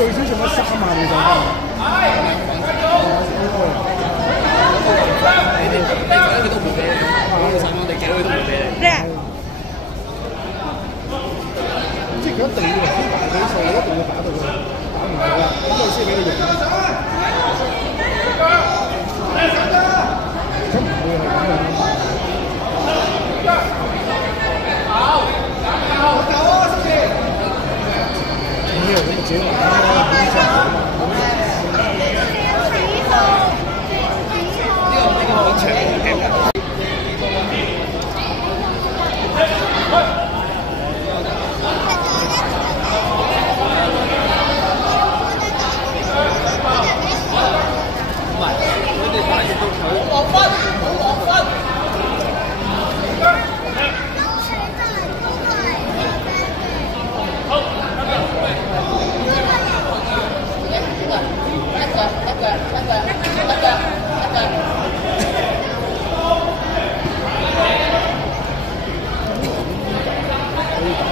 最少仲有3萬嘅就得。你都唔會俾你，3萬定幾多佢都唔會俾你。即係佢一定要打大比數，一定要打到佢打唔到啦，咁佢先俾你用。咁唔會係咁樣。你自己玩啦，呢個好長嘅。唔係，佢哋打完到佢落分，落分。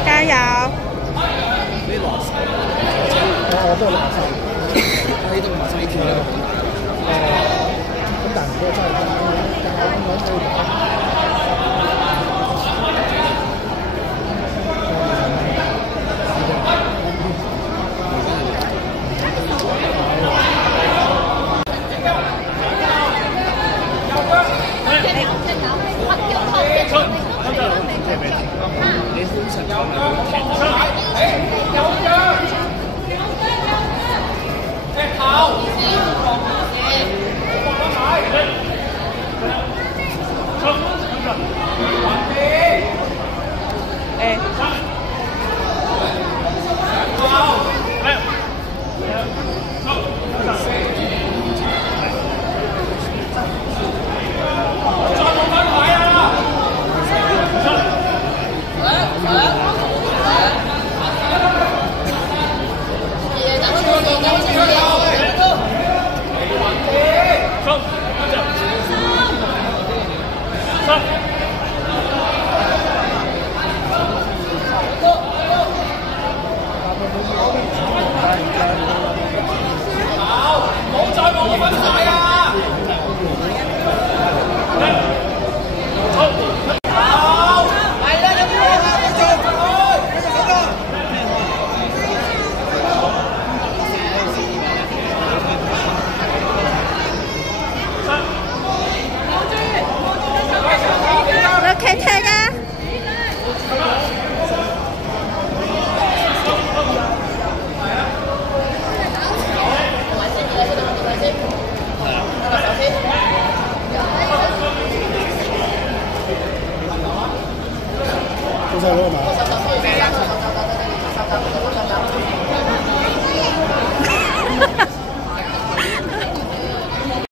加油！呢攞手，我都係攞手。呢度攞手呢條咧，咁但係如果真係你通常講係會踢有嘅，踢頭，好細佬係嘛？